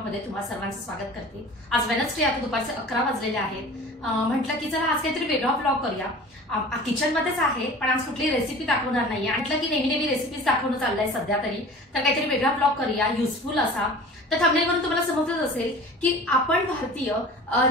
Blog मध्ये तुम्हा सर्वांचं स्वागत करते। आज वेडनेसडे आता दुपारचे 11 वाजलेले आहेत। म्हटलं की चला आज काहीतरी वेगळा ब्लॉग करूया। किचन मध्येच आहे पण आज कुठली रेसिपी दाखवणार नाही। म्हटलं की नेहमी रेसिपीज दाखवणं चाललंय सध्या तरी, तर काहीतरी वेगळा ब्लॉग करूया युजफुल असा। तर थंबनेलवरून तुम्हाला समजतच असेल की आपण भारतीय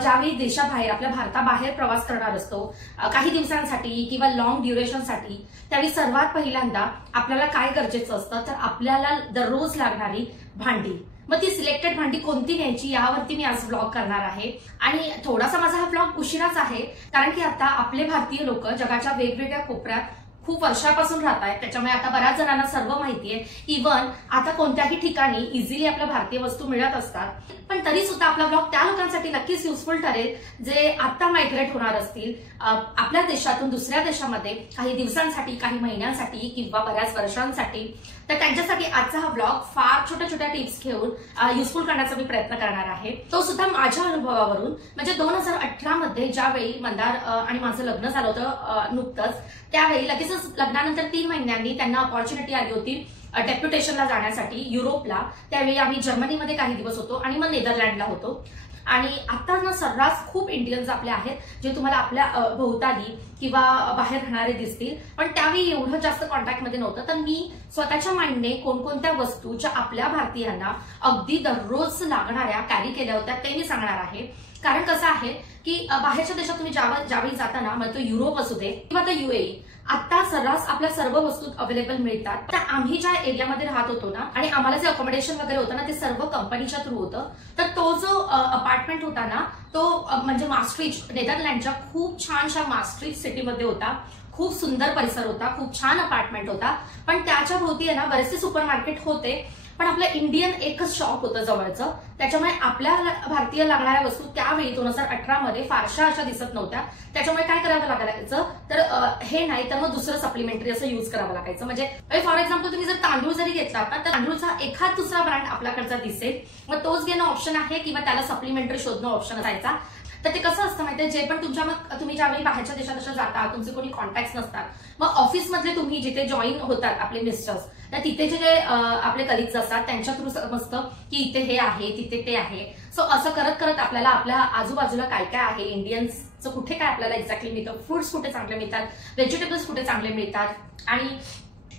ज्यावेळी देशाबाहेर आपल्या भारताबाहेर प्रवास करणार असतो काही दिवसांसाठी किंवा लॉंग ड्युरेशनसाठी, त्यावेळी सर्वात पहिल्यांदा आपल्याला काय गरजेचं असतं तर आपल्याला दररोज लागणारी भांडी, मग ती सिलेक्टेड भांडी कोणती न्यायची यावरती मी आज ब्लॉग करणार आहे। आणि थोडासा माझा हा ब्लॉग उशिराच आहे कारण की आता आपले भारतीय लोक जगाच्या वेगवेगळ्या कोपऱ्यात खूप वर्षापासून राहत आहेत, त्याच्यामुळे आता बऱ्याच जणांना सर्व माहिती आहे। इव्हन आता कोणत्याही ठिकाणी इझिली आपल्या भारतीय वस्तू मिळत असतात, पण तरी सुद्धा आपला ब्लॉग त्या लोकांसाठी नक्कीच युजफुल ठरेल जे आता मायग्रेट होणार असतील आपल्या देशातून दुसऱ्या देशामध्ये काही दिवसांसाठी, काही महिन्यांसाठी किंवा बऱ्याच वर्षांसाठी। तर त्यांच्यासाठी आजचा हा ब्लॉग फार छोट्या छोट्या टिप्स घेऊन युजफुल करण्याचा मी प्रयत्न करणार आहे, तो सुद्धा माझ्या अनुभवावरून। म्हणजे 2018 मध्ये ज्यावेळी मंदार आणि माझं लग्न झालं होतं नुकतंच, त्यावेळी लगेचच लग्नानंतर 3 महिन्यांनी त्यांना अपॉर्च्युनिटी आली होती डेप्युटेशनला जाण्यासाठी युरोपला। त्यावेळी आम्ही जर्मनीमध्ये काही दिवस होतो आणि मग नेदरलँडला होतो। आणि आता ना सर्रास खूप इंडियन्स आपले आहेत जे तुम्हाला आपल्या भोवताली किंवा बाहेर राहणारे दिसतील, पण त्यावेळी एवढं जास्त कॉन्टॅक्टमध्ये नव्हतं। तर मी स्वतःच्या माइंडने कोणकोणत्या वस्तू ज्या आपल्या भारतीयांना अगदी दररोज लागणाऱ्या कॅरी केल्या होत्या ते मी सांगणार आहे। कारण कसं आहे की बाहेरच्या देशात तुम्ही ज्यावेळी जाता ना, मग तो युरोप असू दे किंवा तो UAE, आता सर्रास आपल्या सर्व वस्तू अवेलेबल मिळतात। तर आम्ही ज्या एरियामध्ये राहत होतो ना आणि आम्हाला जे अकोमोडेशन वगैरे होतं ना ते सर्व कंपनीच्या थ्रू होतं। तर तो जो अपार्टमेंट होता ना तो म्हणजे मास्ट्रिच, नेदरलँडच्या खूप छानशा मास्ट्रिच सिटीमध्ये होता। खूप सुंदर परिसर होता, खूप छान अपार्टमेंट होता, पण त्याच्या भोवती आहे ना बरेचसे सुपर मार्केट होते, पण आपलं इंडियन एकच शॉप होतं जवळचं। त्याच्यामुळे आपल्या भारतीय लागणाऱ्या वस्तू त्यावेळी 2018 मध्ये फारशा अशा दिसत नव्हत्या। त्याच्यामुळे काय करावं लागायचं तर हे नाही तर मग दुसरं सप्लिमेंटरी असं युज करावं लागायचं। म्हणजे फॉर एक्झाम्पल तुम्ही जर तांदूळ जरी घेतलात ना तर तांदूळचा एखाद दुसरा ब्रँड आपल्याकडचा दिसेल, मग तोच घेणं ऑप्शन आहे किंवा त्याला सप्लिमेंटरी शोधणं ऑप्शन असायचा। तर ते कसं असतं माहितीये, जे पण तुमच्या मग तुम्ही ज्यावेळी बाहेरच्या देशात जाता तुमचे कोणी कॉन्टॅक्ट नसतात, मग ऑफिसमधले तुम्ही जिथे जॉईन होतात आपले मिस्टर्स, तर तिथे जे आपले कलिग्स असतात त्यांच्या थ्रू समजतं की इथे हे आहे तिथे ते आहे। सो असं करत करत आपल्याला आपल्या आजूबाजूला काय काय आहे, इंडियन्सचं कुठे काय आपल्याला एक्झॅक्टली मिळतं, फूड्स कुठे चांगले मिळतात, व्हेजिटेबल्स कुठे चांगले मिळतात आणि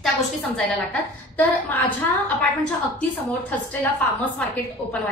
त्या गोष्टी समजायला लागतात। तर माझ्या अपार्टमेंटच्या अगदी समोर थर्सडेला फार्मर्स मार्केट ओपन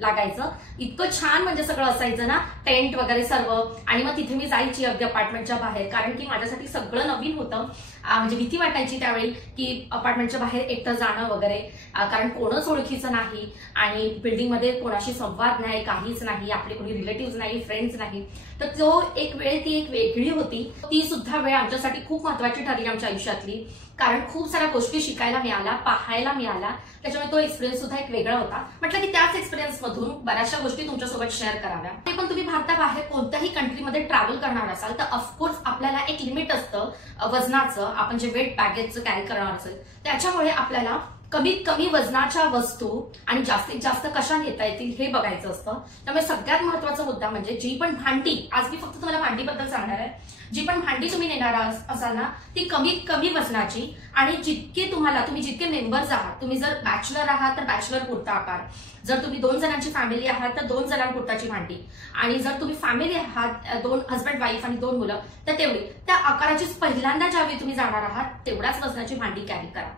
लागायचं। इतकं छान म्हणजे सगळं असायचं ना, टेंट वगैरे सर्व। आणि मग तिथे मी जायची अगदी अपार्टमेंटच्या बाहेर, कारण की माझ्यासाठी सगळं नवीन होतं। म्हणजे भीती वाटायची त्यावेळी की अपार्टमेंटच्या बाहेर एकटं जाणं वगैरे, कारण कोणच ओळखीचं नाही आणि बिल्डिंगमध्ये कोणाशी संवाद नाही, काहीच नाही, आपले कोणी रिलेटिव्ह नाही, फ्रेंड्स नाही। तर तो एक वेळ ती एक वेगळी होती, ती सुद्धा वेळ आमच्यासाठी खूप महत्वाची ठरली आमच्या आयुष्यातली, कारण खूप साऱ्या गोष्टी शिकायला मिळाल्या, पाहायला मिळाल्या। त्याच्यामुळे तो एक्सपिरियन्स सुद्धा एक वेगळा होता। म्हटलं की त्याच एक्सपिरियन्स मधून बऱ्याचशा गोष्टी तुमच्यासोबत शेअर कराव्या। ते पण तुम्ही भारताबाहेर कोणत्याही कंट्रीमध्ये ट्रॅव्हल करणार असाल तर ऑफकोर्स आपल्याला एक लिमिट असतं वजनाचं, आपण जे वेट बॅगेजचं कॅरी करणार असेल त्याच्यामुळे आपल्याला कमीत कमी वजनाच्या वस्तू आणि जास्तीत जास्त कशा नेता येतील हे बघायचं असतं। त्यामुळे सगळ्यात महत्वाचा मुद्दा म्हणजे जी पण भांडी, आज मी फक्त तुम्हाला भांडीबद्दल सांगणार आहे, जी पण भांडी तुम्ही नेणार असाल ना ती कमीत कमी वजनाची, आणि तुम्ही जितके मेंबर्स आहात, तुम्ही जर बॅचलर आहात तर बॅचलर पुरता आकार, जर तुम्ही 2 जणांची फॅमिली आहात तर 2 जणांपुरताची भांडी, आणि जर तुम्ही फॅमिली आहात 2 हस्बंड वाईफ आणि 2 मुलं तर तेवढी त्या आकाराचीच पहिल्यांदा ज्यावेळी तुम्ही जाणार आहात तेवढ्याच वजनाची भांडी कॅरी करा।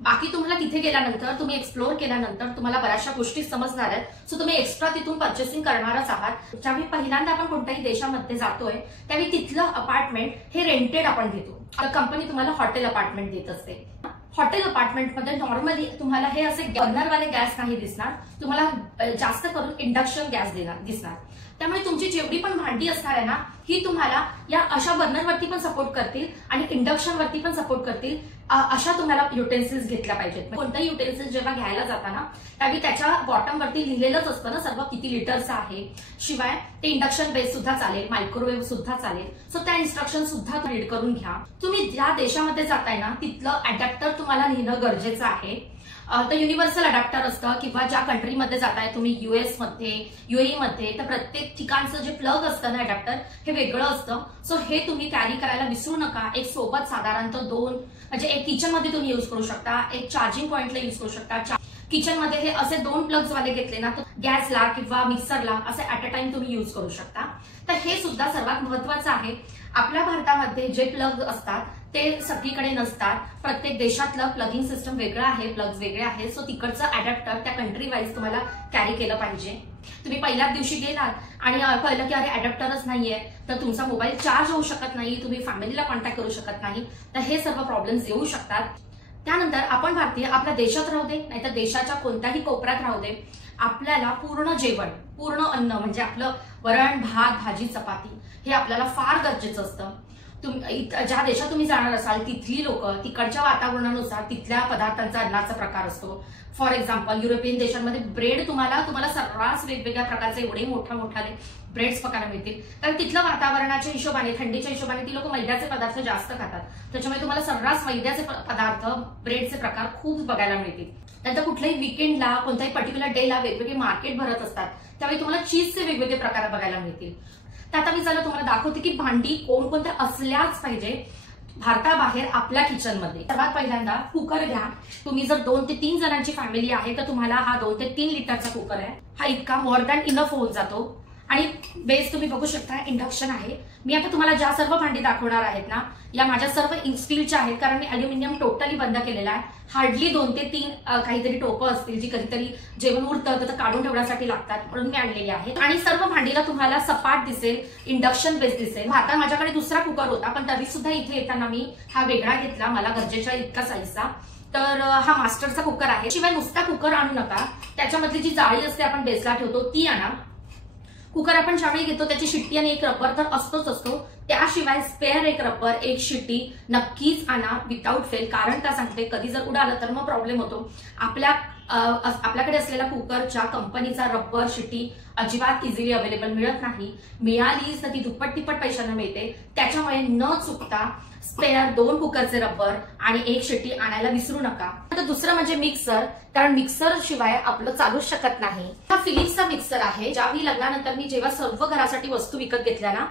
बाकी तुम्हाला तिथे गेल्यानंतर, तुम्ही एक्सप्लोर केल्यानंतर तुम्हाला बऱ्याचशा गोष्टी समजणार आहेत। सो तुम्ही एक्स्ट्रा तिथून पर्चेसिंग करणारच आहात। ज्यावेळी पहिल्यांदा आपण कोणत्याही देशामध्ये जातोय त्यावेळी तिथलं अपार्टमेंट हे रेंटेड आपण घेतो। कंपनी तुम्हाला हॉटेल अपार्टमेंट देत असते। हॉटेल अपार्टमेंटमध्ये नॉर्मली तुम्हाला हे असे बर्नरवाले गॅस नाही दिसणार, तुम्हाला जास्त करून इंडक्शन गॅस दिसणार। त्यामुळे तुमची जेवढी पण भांडी असणार आहे ना ही तुम्हाला या अशा बर्नरवरती पण सपोर्ट करतील आणि इंडक्शनवरती पण सपोर्ट करतील, अशा तुम्हाला युटेन्सिल्स घेतल्या पाहिजेत। कोणताही युटेन्सिल्स जेव्हा घ्यायला जाताना त्यावेळी त्याच्या बॉटमवरती लिहिलेलंच असतं ना सर्व किती लिटरचं आहे। शिवाय ते इंडक्शन बेस सुद्धा चालेल, मायक्रोवेव्ह सुद्धा चालेल। सो त्या इन्स्ट्रक्शन सुद्धा रीड करून घ्या। तुम्ही ज्या देशामध्ये जाताय ना तिथलं अडॅप्टर तुम्हाला लिहिणं गरजेचं आहे। तर युनिव्हर्सल अडॅप्टर असतं, किंवा ज्या कंट्रीमध्ये जाताय तुम्ही US मध्ये, UAE मध्ये, तर प्रत्येक ठिकाणचं जे प्लग असतं ना अडॅप्टर हे वेगळं असतं। सो हे तुम्ही कॅरी करायला विसरू नका। एक सोबत साधारणतः 2, म्हणजे एक किचन मध्ये तुम्ही युज करू शकता, एक चार्जिंग पॉइंटला युज करू शकता, किचनमध्ये हे असे 2 प्लग्स वाले घेतले ना तर गॅसला किंवा मिक्सरला असे ऍट अ टाइम तुम्ही यूज करू शकता। तर हे सुद्धा सर्वात महत्वाचं आहे। आपल्या भारतामध्ये जे प्लग असतात ते सगळीकडे नसतात। प्रत्येक देशातलं प्लगिंग सिस्टम वेगळं आहे, प्लग्स वेगळे आहेत। सो तिकडचं अडॅप्टर त्या कंट्री वाईज तुम्हाला कॅरी केलं पाहिजे। तुम्ही पहिल्याच दिवशी गेलात आणि कळलं की अरे अडॅप्टरच नाहीये तर तुमचा मोबाईल चार्ज होऊ शकत नाही, तुम्ही फॅमिलीला कॉन्टॅक्ट करू शकत नाही, तर हे सर्व प्रॉब्लेम्स येऊ शकतात। त्यानंतर आपण भारतीय आपल्या देशात राहू दे नाहीतर देशाच्या कोणत्याही कोपऱ्यात राहू दे, आपल्याला पूर्ण जेवण, पूर्ण अन्न म्हणजे आपलं वरण भात भाजी चपाती हे आपल्याला फार गरजेचं असतं। ज्या देशात तुम्ही जाणार असाल तिथली लोक तिकडच्या वातावरणानुसार तिथल्या पदार्थांचा अन्नाचा प्रकार असतो। फॉर एक्झाम्पल युरोपियन देशांमध्ये ब्रेड तुम्हाला सर्रास वेगवेगळ्या प्रकारचे एवढे मोठ्या ब्रेड्स पकायला मिळतील, कारण तिथलं वातावरणाच्या हिशोबाने थंडीच्या हिशोबाने ती लोक मैद्याचे पदार्थ जास्त खातात, त्याच्यामुळे तुम्हाला सर्रास मैद्याचे पदार्थ ब्रेडचे प्रकार खूप बघायला मिळतील। नंतर कुठल्याही वीकेंडला कोणत्याही पर्टिक्युलर डेला वेगवेगळे मार्केट भरत असतात, त्यावेळी तुम्हाला चीजचे वेगवेगळे प्रकार बघायला मिळतील। तर आता मी चला तुम्हाला दाखवते की भांडी कोणकोणत्या असल्याच पाहिजे भारताबाहेर आपल्या किचनमध्ये। सर्वात पहिल्यांदा कुकर घ्या। तुम्ही जर 2 ते 3 जणांची फॅमिली आहे तर तुम्हाला हा 2 ते 3 लिटरचा कुकर आहे, हा इतका मोर दॅन इनफ होऊन जातो। आणि बेस तुम्ही बघू शकता इंडक्शन आहे। मी आता तुम्हाला ज्या सर्व भांडी दाखवणार आहेत ना या माझ्या सर्व स्टीलच्या आहेत, कारण मी अल्युमिनियम टोटली बंद केलेला आहे। हार्डली 2 ते 3 काहीतरी टोपं असतील जी कधीतरी जेवण उरतं तर काढून ठेवण्यासाठी लागतात म्हणून मी आणलेली आहेत। आणि सर्व भांडीला तुम्हाला सपाट दिसेल, इंडक्शन बेस दिसेल। आता माझ्याकडे दुसरा कुकर होता पण तरी सुद्धा इथे येताना मी हा वेगळा घेतला, मला गरजेच्या इतका साईजचा। तर हा मास्टरचा कुकर आहे। शिवाय नुसता कुकर आणू नका, त्याच्यामधली जी जाळी असते आपण बेसला ठेवतो ती आणा। कुकर आपण ज्यावेळी घेतो त्याची शिट्टी आणि एक रबर तर असतो, त्याशिवाय स्पेअर एक रबर एक शिट्टी नक्कीच आणा विदाउट फेल। कारण का सांगते, कधी जर उडालं तर मग प्रॉब्लेम होतो। आपल्याकडे असलेल्या कुकरच्या कंपनीचा रबर शिट्टी अजिबात इझिली अवेलेबल मिळत नाही, मिळालीच तर ती दुप्पट तिप्पट पैशांना मिळते। त्याच्यामुळे न चुकता स्पेअर 2 कुकरचे रबर आणि एक शिट्टी आणायला विसरू नका। तर दुसरं म्हणजे मिक्सर, कारण मिक्सर शिवाय आपलं चालूच शकत नाही। हा फिलिप्सचा मिक्सर आहे। ज्यावेळी लग्नानंतर मी जेव्हा सर्व घरासाठी वस्तू विकत घेतल्या ना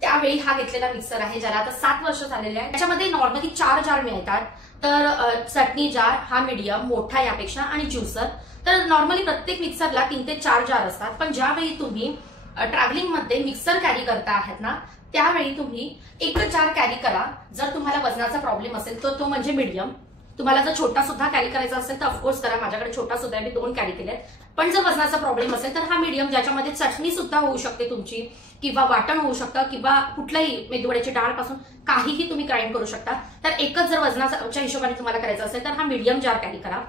त्यावेळी हा घेतलेला मिक्सर आहे, ज्याला आता 7 वर्ष झालेले आहे। त्याच्यामध्ये नॉर्मली 4 जार मिळतात, तर चटणी जार हा मीडियम मोठा यापेक्षा आणि ज्युसर। तर नॉर्मली प्रत्येक मिक्सरला 3 ते 4 जार असतात, पण ज्यावेळी तुम्ही ट्रॅव्हलिंग मध्ये मिक्सर कॅरी करता आहात ना त्यावेळी तुम्ही एकच जार कॅरी करा। जर तुम्हाला वजनाचा प्रॉब्लेम असेल तर तो म्हणजे मीडियम, तुम्हाला जर छोटा सुद्धा कॅरी करायचा असेल तर ऑफकोर्स करा, माझ्याकडे छोटा सुद्धा मी 2 कॅरी केले। पण जर वजनाचा प्रॉब्लेम असेल तर हा मीडियम, ज्याच्यामध्ये चटणी सुद्धा होऊ शकते तुमची किंवा वाटण होऊ शकतं किंवा कुठल्याही मेदूवड्याची डाळ पासून काहीही तुम्ही ग्राइंड करू शकता। तर एकच जर वजनाच्या हिशोबाने तुम्हाला करायचं असेल तर हा मीडियम जार कॅरी करा।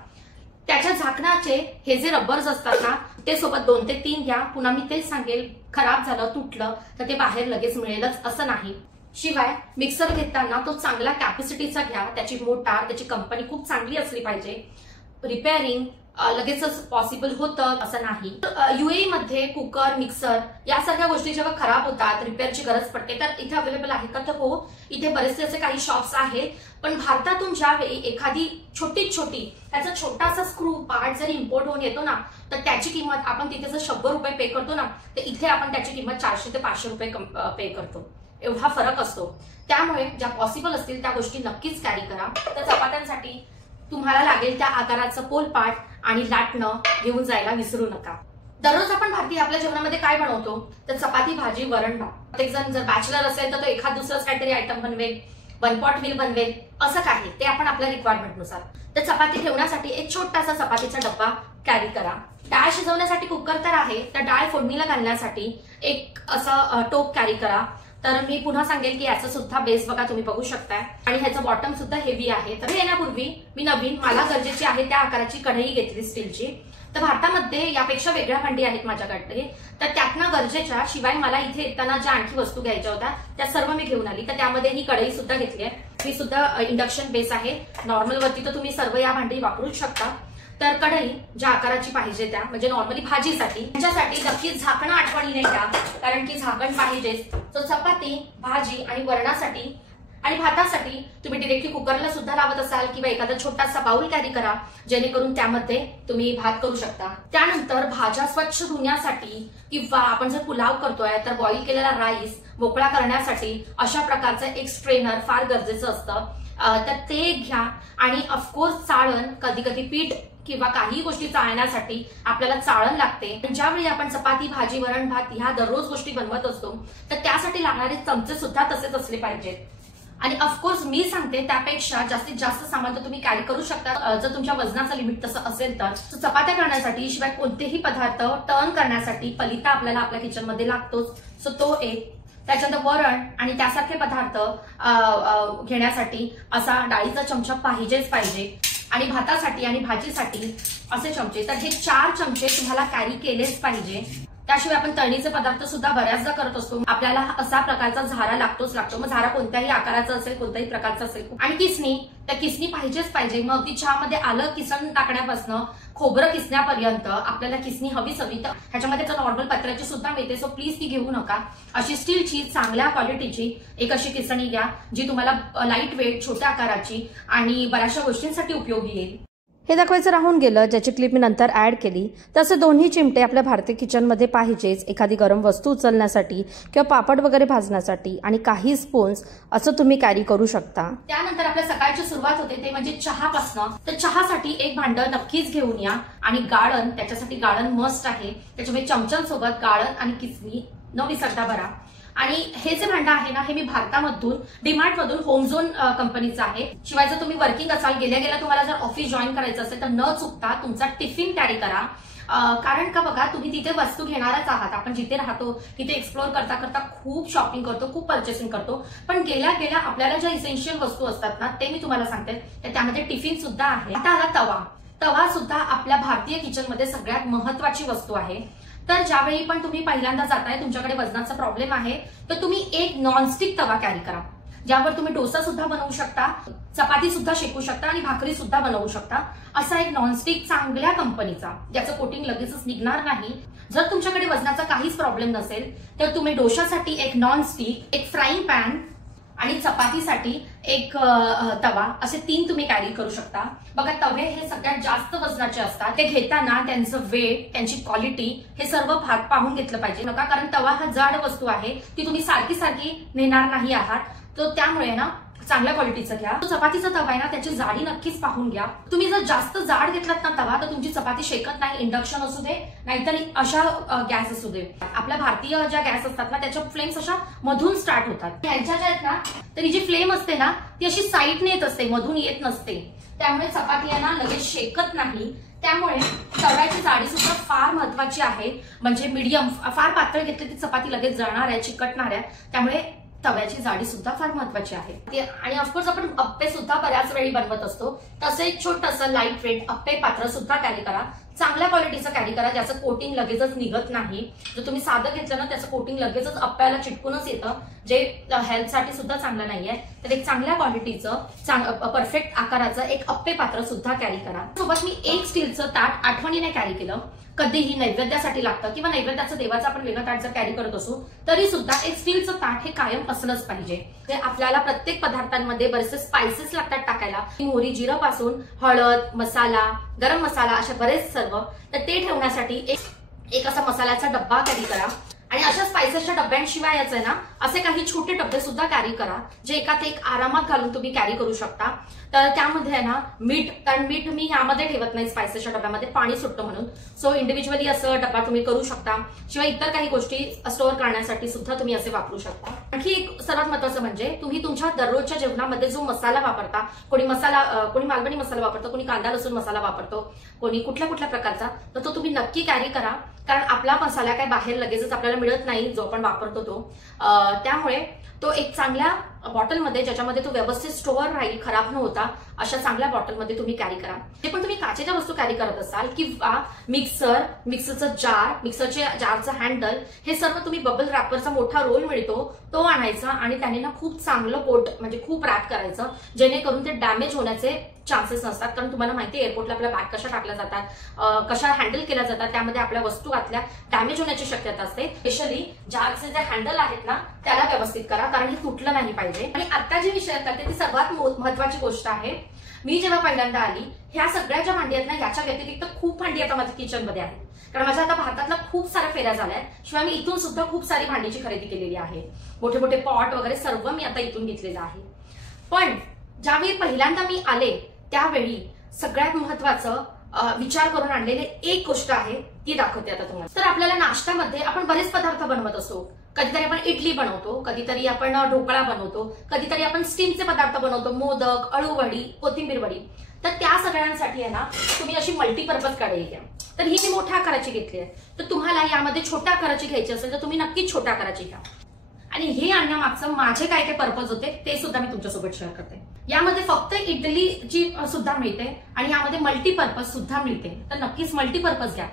त्याच्या झाकणाचे हे जे रबर्स असतात ना ते सोबत 2 ते 3 घ्या। पुन्हा मी तेच सांगेल, खराब झालं तुटलं तर ते बाहेर लगेच मिळेलच असं नाही। शिवाय मिक्सर घेताना तो चांगला कॅपॅसिटीचा घ्या, त्याची मोटार त्याची कंपनी खूप चांगली असली पाहिजे। रिपेअरिंग लगेचच पॉसिबल होतं असं नाही। UAE मध्ये कुकर मिक्सर यासारख्या गोष्टी जेव्हा खराब होतात रिपेअरची गरज पडते तर इथे अवेलेबल आहे का, तर हो इथे बरेचसे असे काही शॉप्स आहेत। पण भारतातून ज्यावेळी एखादी छोटी त्याचा छोटासा स्क्रू पार्ट जर इम्पोर्ट होऊन येतो ना तर त्याची किंमत आपण तिथे जर 100 रुपये पे करतो ना तर इथे आपण त्याची किंमत 400 ते 500 रुपये पे करतो, एवढा फरक असतो। त्यामुळे ज्या पॉसिबल असतील त्या गोष्टी नक्कीच कॅरी करा। तर चपात्यांसाठी तुम्हाला लागेल त्या आकाराचं पोलपाट आणि लाटणं घेऊन जायला विसरू नका। दररोज आपण भारतीय आपल्या जेवणामध्ये काय बनवतो तर चपाती भाजी वरण भात। प्रत्येक जण जर बॅचलर असेल तर तो एखाद दुसरंच काहीतरी आयटम बनवेल, 1 पॉट मील बनवेल, असं काही ते आपण आपल्या रिक्वायरमेंटनुसार। तर चपाती ठेवण्यासाठी एक छोटासा चपातीचा डब्बा कॅरी करा। डाळ शिजवण्यासाठी कुकर तर आहे, तर डाळ फोडणीला घालण्यासाठी एक असं टोप कॅरी करा। तर मी पुन्हा सांगेल की याचा सुद्धा बेस बघा, तुम्ही बघू शकताय, आणि ह्याचं बॉटम सुद्धा हेवी आहे। तर येण्यापूर्वी मी नवीन मला गरजेची आहे त्या आकाराची कढई घेतली स्टीलची। तर भारतामध्ये यापेक्षा वेगळ्या भांडी आहेत माझ्याकडे, तर त्यातनं गरजेच्या शिवाय मला इथे येताना ज्या आणखी वस्तू घ्यायच्या होत्या त्या सर्व मी घेऊन आली। तर त्यामध्ये ही कढई सुद्धा घेतली आहे, ही सुद्धा इंडक्शन बेस आहे। नॉर्मल वरती तर तुम्ही सर्व या भांडी वापरू शकता। तर कढई ज्या आकाराची पाहिजे त्या, म्हणजे नॉर्मली भाजीसाठी त्याच्यासाठी नक्कीच झाकणं आठवणीने घ्या, कारण की झाकण पाहिजेच। तो चपाती भाजी आणि वरणासाठी आणि भातासाठी तुम्ही डिरेक्टली कुकरला सुद्धा लावत असाल किंवा एखादा छोटासा बाउल कॅरी करा, जेणेकरून त्यामध्ये तुम्ही भात करू शकता। त्यानंतर भाज्या स्वच्छ धुण्यासाठी किंवा आपण जर पुलाव करतोय तर बॉईल केलेला राईस मोकळा करण्यासाठी अशा प्रकारचं एक स्ट्रेनर फार गरजेचं असतं। तर ते घ्या। आणि ऑफकोर्स चाळण, कधी कधी पीठ किंवा काही गोष्टी चाळण्यासाठी आपल्याला चाळण लागते. ज्यावेळी आपण चपाती, भाजी, वरण, भात ह्या दररोज गोष्टी बनवत असतो तर त्यासाठी लागणारे चमचे सुद्धा तसेच असले पाहिजेत. आणि ऑफकोर्स मी सांगते त्यापेक्षा जास्तीत जास्त सामान तर तुम्ही कॅरी करू शकता जर तुमच्या वजनाचं लिमिट तसं असेल तर. चपात्या करण्यासाठी शिवाय कोणतेही पदार्थ टर्न करण्यासाठी पलिता आपल्याला आपल्या किचनमध्ये लागतोच. सो तो एक. त्याच्यानंतर वरण आणि त्यासारखे पदार्थ घेण्यासाठी असा डाळीचा चमचा पाहिजेच पाहिजे. आणि भातासाठी आणि भाजीसाठी असे चमचे. तर हे 4 चमचे तुम्हाला कॅरी केलेच पाहिजे. त्याशिवाय आपण तळणीचे पदार्थ सुद्धा बऱ्याचदा करत असतो. आपल्याला असा प्रकारचा झारा लागतो. मग झारा कोणत्याही आकाराचा असेल, कोणत्याही प्रकारचा असेल. आणि किसणी, त्या किसणी पाहिजेच पाहिजे. मग अगदी चहामध्ये आलं किसन टाकण्यापासून खोबरं किसण्यापर्यंत आपल्याला किसणी हवीच हवी. तर ह्याच्यामध्ये तर नॉर्मल पत्र्याची सुद्धा मिळते. सो प्लीज ती घेऊ नका. अशी स्टीलची चांगल्या क्वालिटीची एक अशी किसणी घ्या जी तुम्हाला लाईट वेट, छोट्या आकाराची आणि बऱ्याचशा गोष्टींसाठी उपयोगी येईल. हे दाखवायचं राहून गेलं, ज्याची क्लिप मी नंतर ऍड केली. तसे दोन्ही चिमटे आपल्या भारतीय किचनमध्ये पाहिजेच. एखादी गरम वस्तू उचलण्यासाठी किंवा पापड वगैरे भाजण्यासाठी. आणि काही स्पून्स असं तुम्ही कॅरी करू शकता. त्यानंतर आपल्या सकाळची सुरुवात होते ते म्हणजे चहापासनं. तर चहासाठी एक भांडं नक्कीच घेऊन या. आणि गाळण, त्याच्यासाठी गाळण मस्ट आहे. त्याच्यामुळे चमच्यांसोबत गाळण आणि किसणी न विसरता भरा. आणि हे जे भांडं आहे ना, हे मी भारतामधून डीमार्ट मधून होमझोन कंपनीचं आहे. शिवाय जर तुम्ही वर्किंग असाल, गेल्या तुम्हाला जर ऑफिस जॉईन करायचं असेल तर न चुकता तुमचा टिफिन कॅरी करा. कारण का बघा, तुम्ही तिथे वस्तू घेणारच आहात. आपण जिथे राहतो तिथे एक्सप्लोर करता करता खूप शॉपिंग करतो, खूप पर्चेसिंग करतो. पण गेल्या आपल्याला ज्या इसेन्शियल वस्तू असतात ना, ते मी तुम्हाला सांगते. तर त्यामध्ये टिफिन सुद्धा आहे. आता आला तवा. तवा सुद्धा आपल्या भारतीय किचनमध्ये सगळ्यात महत्वाची वस्तू आहे. तर ज्यावेळी पण तुम्ही पहिल्यांदा जाताय, तुमच्याकडे वजनाचा प्रॉब्लेम आहे, तर तुम्ही एक नॉनस्टिक तवा कॅरी करा. ज्यावर तुम्ही डोसा सुद्धा बनवू शकता, चपाती सुद्धा शेकू शकता आणि भाकरी सुद्धा बनवू शकता. असा एक नॉनस्टिक चांगल्या कंपनीचा, ज्याचं कोटिंग लगेचच निघणार नाही. जर तुमच्याकडे वजनाचा काहीच प्रॉब्लेम नसेल तर तुम्ही डोशासाठी एक नॉनस्टिक, एक फ्राईंग पॅन आणि चपातीसाठी एक तवा, असे 3 तुम्ही कॅरी करू शकता. बघा, तवे हे सगळ्यात जास्त वजनाचे असतात. ते घेताना त्यांचं वेट, त्यांची क्वालिटी हे सर्व पाहून घेतलं पाहिजे नका. कारण तवा हा जाड वस्तू आहे, ती तुम्ही सारखी नेणार नाही आहात. तर त्यामुळे ना चांगल्या क्वालिटीचं घ्या. चपातीचा तवा आहे ना, त्याची जाडी नक्कीच पाहून घ्या. तुम्ही जर जास्त जाड घेतलात ना तवा, तर तुमची चपाती शेकत नाही. इंडक्शन असू दे नाहीतर अशा गॅस असू दे. आपल्या भारतीय ज्या गॅस असतात ना, त्याच्या फ्लेम्स अशा मधून स्टार्ट होतात. ह्यांच्या ज्या आहेत ना, तर ही जी फ्लेम असते ना, ती अशी साईडने येत असते, मधून येत नसते. त्यामुळे चपाती आहे ना लगेच शेकत नाही. त्यामुळे तव्याची जाडी सुद्धा फार महत्वाची आहे. म्हणजे मीडियम, फार पातळ घेतली ती चपाती लगेच जळणार आहे, चिकटणार आहे. त्यामुळे तव्याची जाडी सुद्धा फार महत्वाची आहे. आणि ऑफकोर्स आपण अप्पे सुद्धा बऱ्याच वेळी बनवत असतो. तसे एक छोटंसं लाईट वेट अप्पे पात्र सुद्धा कॅरी करा. चांगल्या क्वालिटीचं कॅरी करा, ज्याचं कोटिंग लगेचच निघत नाही. जर तुम्ही साधं घेतलं ना, त्याचं कोटिंग लगेचच अप्प्याला चिटकूनच येतं, जे हेल्थसाठी सुद्धा चांगलं नाहीये. तर एक चांगल्या क्वालिटीचं, परफेक्ट आकाराचं एक अप्पे पात्र सुद्धा कॅरी करा. सोबत मी एक स्टीलचं ताट आठवणीने कॅरी केलं. कधीही नैवेद्यासाठी लागतं किंवा नैवेद्याचं देवाचं आपण वेगळं ताट जर कॅरी करत असू तरी सुद्धा एक स्टीलचं ताट हे कायम असलंच पाहिजे. ते आपल्याला प्रत्येक पदार्थांमध्ये बरेचसे स्पायसेस लागतात टाकायला. मोहरी, जिरं पासून हळद, मसाला, गरम मसाला अशा बरेच सर्व. तर ते ठेवण्यासाठी एक असा मसाल्याचा डब्बा कॅरी करा. आणि अशा स्पायसेसच्या डब्यांशिवाय याच आहे ना, असे काही छोटे डबे सुद्धा कॅरी करा, जे एकात एक आरामात घालून तुम्ही कॅरी करू शकता. तर त्यामध्ये आहे ना मीठ, कारण मीठ मी यामध्ये ठेवत नाही स्पायसेसच्या डब्यामध्ये, पाणी सुटतं म्हणून. सो इंडिव्हिज्युअली असं डबा तुम्ही करू शकता. शिवाय इतर काही गोष्टी स्टोअर करण्यासाठी सुद्धा तुम्ही असे वापरू शकता. आणखी एक सर्वात महत्वाचं म्हणजे तुम्ही तुमच्या दररोजच्या जेवणामध्ये जो मसाला वापरता, कोणी मालवणी मसाला वापरतो, कोणी कांदा लसूण मसाला वापरतो, कोणी कुठल्या प्रकारचा, तर तो तुम्ही नक्की कॅरी करा. कारण आपला मसाला काय बाहेर लगेचच आपल्याला मिळत नाही, जो आपण वापरतो तो. त्यामुळे तो एक चांगल्या बॉटलमध्ये, ज्याच्यामध्ये तो व्यवस्थित स्टोअर राहील, खराब न होता, अशा चांगल्या बॉटलमध्ये तुम्ही कॅरी करा. ते पण तुम्ही काचेच्या वस्तू कॅरी करत असाल किंवा मिक्सरचं जार, मिक्सरच्या जारचं हँडल, हे सर्व तुम्ही बबल रॅपरचा मोठा रोल मिळतो तो आणायचा आणि त्याने ना खूप चांगलं पोट, म्हणजे खूप रॅप करायचं, जेणेकरून ते डॅमेज होण्याचे चान्सेस नसतात. कारण तुम्हाला माहिती आहे एअरपोर्टला आपल्या बॅग कशा टाकल्या जातात, कशा हँडल केल्या जातात, त्यामध्ये आपल्या वस्तू आतल्या डॅमेज होण्याची शक्यता असते. स्पेशली जारचे जे हँडल आहेत ना, त्याला व्यवस्थित करा, कारण हे तुटलं नाही पाहिजे. आणि आता जे विषय करते ती सर्वात महत्वाची गोष्ट आहे. मी जेव्हा पहिल्यांदा आली, ह्या सगळ्या ज्या भांडी आहेत ना, याच्या व्यतिरिक्त खूप भांडी आता माझ्या किचनमध्ये आहेत. कारण माझ्या आता भारतातल्या खूप साऱ्या फेऱ्या झाल्या. शिवाय मी इथून सुद्धा खूप सारी भांडीची खरेदी केलेली आहे. मोठे मोठे पॉट वगैरे सर्व मी आता इथून घेतलेलं आहे. पण ज्यावेळी पहिल्यांदा मी आले त्यावेळी सगळ्यात महत्वाचं विचार करून आणलेले एक गोष्ट आहे ती दाखवते आता तुम्हाला. तर आपल्याला नाश्त्यामध्ये आपण बरेच पदार्थ बनवत असतो. कधीतरी आपण इडली बनवतो, कधीतरी आपण ढोकळा बनवतो, कधीतरी आपण स्टीमचे पदार्थ बनवतो, मोदक, अळूवडी, कोथिंबीर वडी. तर त्या सगळ्यांसाठी आहे ना तुम्ही अशी मल्टीपर्पज कढई घ्या. तर ही मी मोठ्या आकाराची घेतली आहे. तर तुम्हाला यामध्ये छोट्या आकाराची घ्यायची असेल तर तुम्ही नक्कीच छोट्या आकाराची घ्या. आणि हे आणण्यामागचं माझे काय काय पर्पज होते ते सुद्धा मी तुमच्यासोबत शेअर करते. यामध्ये फक्त इडलीची सुद्धा मिळते आणि यामध्ये मल्टीपर्पज सुद्धा मिळते. तर नक्कीच मल्टीपर्पज घ्या.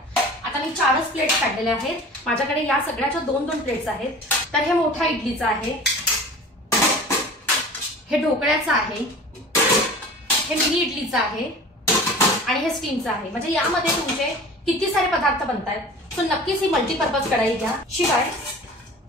आता मी 4च प्लेट्स काढलेल्या आहेत. माझ्याकडे या सगळ्याच्या 2-2 प्लेट्स आहेत. तर हे मोठ्या इडलीचं आहे, हे ढोकळ्याचं आहे, हे मिनी इडलीचं आहे आणि हे स्टीमचं आहे. म्हणजे यामध्ये तुमचे किती सारे पदार्थ बनतायत. सो नक्कीच ही मल्टीपर्पज कढई घ्या. शिवाय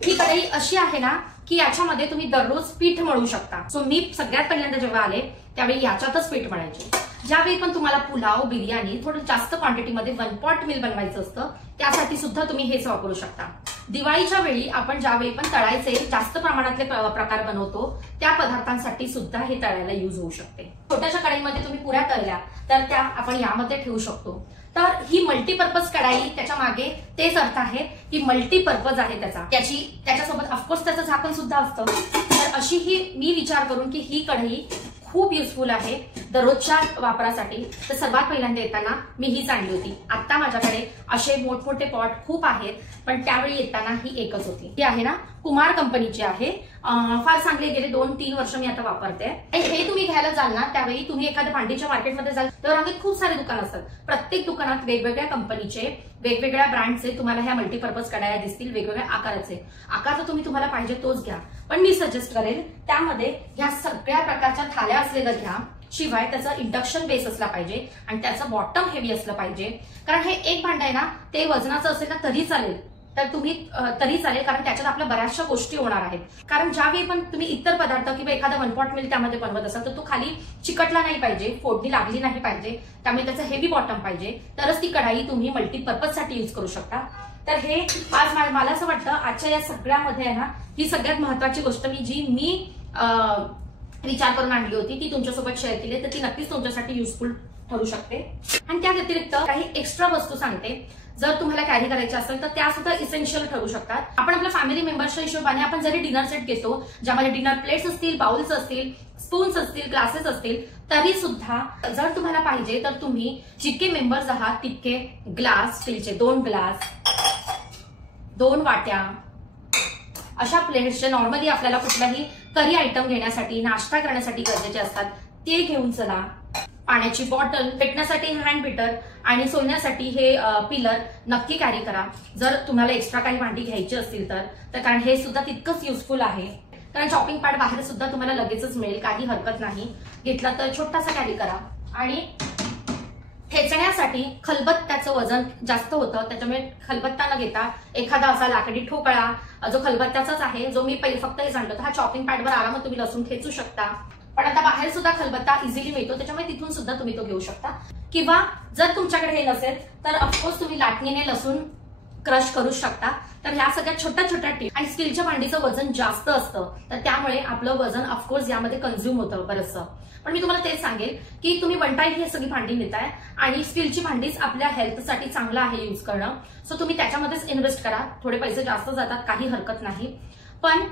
ही कढई अशी आहे ना की याच्यामध्ये तुम्ही दररोज पीठ मळू शकता. सो मी सगळ्यात पहिल्यांदा जेव्हा आले त्यावेळी याच्यातच पीठ मळायचे. ज्यावेळी पण तुम्हाला पुलाव, बिर्याणी थोडं जास्त क्वांटिटीमध्ये 1 पॉट मील बनवायचं असतं त्यासाठी सुद्धा तुम्ही हेच वापरू शकता. दिवाळीच्या वेळी आपण ज्यावेळी पण तळायचे जास्त प्रमाणातले प्रकार बनवतो त्या पदार्थांसाठी सुद्धा हे तळायला यूज होऊ शकते. छोट्याशा कढईमध्ये तुम्ही पुऱ्या तळल्या तर त्या आपण यामध्ये ठेवू शकतो. तर ही मल्टीपर्पज कढाई त्याच्या मागे तेच अर्थ आहे की मल्टीपर्पज आहे त्याच्यासोबत ऑफकोर्स त्याचं झाकण सुद्धा असतं. तर अशी ही मी विचार करून की ही कढई खूप युजफुल आहे दररोजच्या वापरासाठी. तर सर्वात पहिल्यांदा येताना मी हीच आणली होती. आता माझ्याकडे असे मोठमोठे पॉट खूप आहेत पण त्यावेळी येताना ही एकच होती. ही आहे ना कुमार कंपनीची आहे. फार चांगले गेले 2-3 वर्ष मी आता वापरते. हे तुम्ही घ्यायला जाल ना त्यावेळी तुम्ही एखाद्या भांडीच्या मार्केटमध्ये जाल तर रांगेत खूप सारे दुकान असतात. प्रत्येक दुकानात वेगवेगळ्या कंपनीचे वेगवेगळ्या ब्रँडचे तुम्हाला ह्या मल्टीपर्पज कढाया दिसतील, वेगवेगळ्या आकाराचे. आकार तर तुम्ही तुम्हाला पाहिजे तोच घ्या. पण मी सजेस्ट करेल त्यामध्ये ह्या सगळ्या प्रकारच्या थाल्या असलेलं घ्या. शिवाय त्याचा इंडक्शन बेस असला पाहिजे आणि त्याचं बॉटम हेवी असलं पाहिजे. कारण हे एक भांड आहे ना ते वजनाचं असेल ना तरी चालेल. तर तुम्ही तरी चालेल कारण त्याच्यात आपल्या बऱ्याचशा गोष्टी होणार आहेत. कारण ज्यावेळी पण तुम्ही इतर पदार्थ किंवा एखादा 1 पॉट मील त्यामध्ये बनवत असाल तर तो खाली चिकटला नाही पाहिजे, फोडणी लागली नाही पाहिजे. त्यामुळे त्याचं हेवी बॉटम पाहिजे. तरच ती कढाई तुम्ही मल्टीपर्पज साठी यूज करू शकता. तर हे आज मला असं वाटतं आजच्या या सगळ्यामध्ये आहे ना ही सगळ्यात महत्वाची गोष्ट जी मी विचार करून आणली होती ती तुमच्यासोबत शेअर केली. तर ती नक्कीच तुमच्यासाठी युजफुल ठरू शकते. आणि त्या व्यतिरिक्त काही एक्स्ट्रा वस्तू सांगते. जर तुम्हाला कॅरी करायचे असेल तर त्या सुद्धा इसेन्शियल ठरू शकतात. आपण आपल्या फॅमिली मेंबर्सच्या हिशोबाने आपण जरी डिनर सेट घेतो ज्यामध्ये डिनर प्लेट्स असतील, बाउल्स असतील, स्पून्स असतील, ग्लासेस असतील तरी सुद्धा जर तुम्हाला पाहिजे तर तुम्ही जितके मेंबर्स आहात तितके ग्लास, स्टीलचे 2 ग्लास, 2 वाट्या अशा प्लेट्स जे नॉर्मली आपल्याला कुठलाही करी आयटम घेण्यासाठी, नाश्ता करण्यासाठी गरजेचे असतात ते घेऊन चला. पाण्याची बॉटल, पेटण्यासाठी हँड बीटर आणि सोलण्यासाठी हे पिलर नक्की कॅरी करा. जर तुम्हाला एक्स्ट्रा काही भांडी घ्यायची असतील तर कारण हे सुद्धा तितकंच युजफुल आहे. कारण चॉपिंग पॅड बाहेर सुद्धा तुम्हाला लगेचच मिळेल, काही हरकत नाही. घेतला तर छोटासा कॅरी करा. आणि ठेचण्यासाठी खलबत्त्याचं वजन जास्त होतं त्याच्यामुळे खलबत्ता न घेता एखादा असा लाकडी ठोकळा जो खलबत्त्याचाच आहे जो मी पहिले फक्त हे सांगतो. हा चॉपिंग पॅडवर आरामात तुम्ही लसूण ठेचू शकता. पण आता बाहेर सुद्धा खलबत्ता इझिली मिळतो त्याच्यामुळे तिथून सुद्धा तुम्ही तो घेऊ शकता. किंवा जर तुमच्याकडे हे नसेल तर ऑफकोर्स तुम्ही लाटणीने लसूण क्रश करू शकता. तर ह्या सगळ्या छोट्या छोट्या टिप. आणि स्टीलच्या भांडीचं वजन जास्त असतं तर त्यामुळे आपलं वजन ऑफकोर्स यामध्ये कन्झ्युम होतं बरंचसं. पण मी तुम्हाला तेच सांगेल की तुम्ही 1 टाइम ही सगळी भांडी घेताय आणि स्टीलची भांडीच आपल्या हेल्थसाठी चांगलं आहे यूज करणं. सो तुम्ही त्याच्यामध्येच इन्व्हेस्ट करा. थोडे पैसे जास्त जातात काही हरकत नाही. पण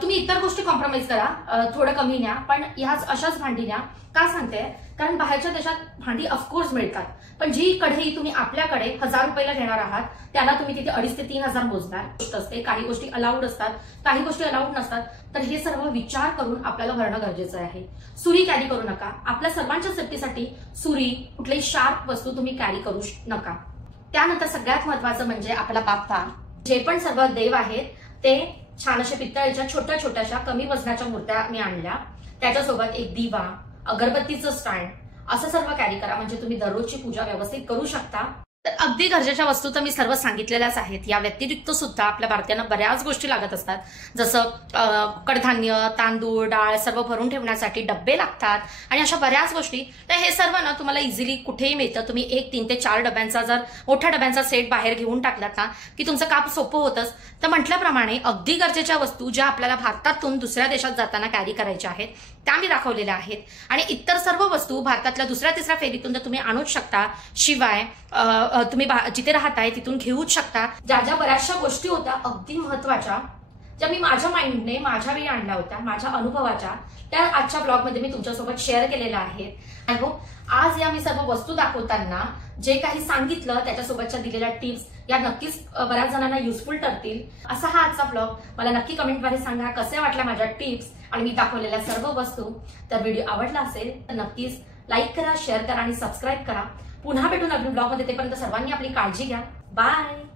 तुम्ही इतर गोष्टी कॉम्प्रोमाइज करा, थोडं कमी न्या पण ह्याच अशाच भांडी न्या. का सांगते कारण बाहेरच्या देशात भांडी ऑफकोर्स मिळतात पण जी कढई तुम्ही आपल्याकडे 1000 रुपयाला घेणार आहात त्याला तुम्ही तिथे 2500 ते 3000 मोजणार असते. काही गोष्टी अलाउड असतात, काही गोष्टी अलाउड नसतात. तर हे सर्व विचार करून आपल्याला भरणं गरजेचं आहे. सुरी कॅरी करू नका. आपल्या सर्वांच्या सेफ्टीसाठी सुरी, कुठलीही शार्प वस्तू तुम्ही कॅरी करू नका. त्यानंतर सगळ्यात महत्वाचं म्हणजे आपला बाप्पा. जे पण सर्व देव आहेत ते छान अशा पितळेच्या छोट्या छोट्याशा कमी वजनाच्या मूर्त्या मी आणल्या. त्याच्यासोबत एक दिवा, अगरबत्तीचं स्टँड असं सर्व कॅरी करा म्हणजे तुम्ही दररोजची पूजा व्यवस्थित करू शकता. तर अगदी गरजेच्या वस्तू तर मी सर्व सांगितलेल्याच आहेत. या व्यतिरिक्त सुद्धा आपल्या भारतीयांना बऱ्याच गोष्टी लागत असतात. जसं कडधान्य, तांदूळ, डाळ सर्व भरून ठेवण्यासाठी डब्बे लागतात आणि अशा बऱ्याच गोष्टी. तर हे सर्व ना तुम्हाला इझिली कुठेही मिळतं. तुम्ही 3 ते 4 डब्यांचा जर मोठ्या डब्यांचा सेट बाहेर घेऊन टाकलात ना की तुमचं काम सोपं होतंच. तर म्हटल्याप्रमाणे अगदी गरजेच्या वस्तू ज्या आपल्याला भारतातून दुसऱ्या देशात जाताना कॅरी करायच्या आहेत त्या मी दाखवलेल्या आहेत. आणि इतर सर्व वस्तू भारतातल्या दुसऱ्या तिसऱ्या फेरीतून तर तुम्ही आणूच शकता. शिवाय तुम्ही जिथे राहताय तिथून घेऊच शकता. ज्या ज्या बऱ्याचशा गोष्टी होत्या अगदी महत्वाच्या, ज्या मी माझ्या माइंडने माझ्या वेळी आणल्या होत्या, माझ्या अनुभवाच्या, त्या आजच्या ब्लॉगमध्ये मी तुमच्यासोबत शेअर केलेल्या आहेत. आय होप आज या मी सर्व वस्तू दाखवताना जे काही सांगितलं त्याच्यासोबतच्या दिलेल्या टिप्स या नक्कीच बऱ्याच जणांना युजफुल ठरतील. असा हा आजचा ब्लॉग. मला नक्की कमेंटमध्ये सांगा कसे वाटल्या माझ्या टिप्स आणि मी दाखवलेल्या सर्व वस्तू. तर व्हिडिओ आवडला असेल तर नक्कीच लाईक करा, शेअर करा आणि सबस्क्राईब करा. पुन्हा भेटू नवीन ब्लॉगमध्ये. तेपर्यंत सर्वांनी आपली काळजी घ्या. बाय.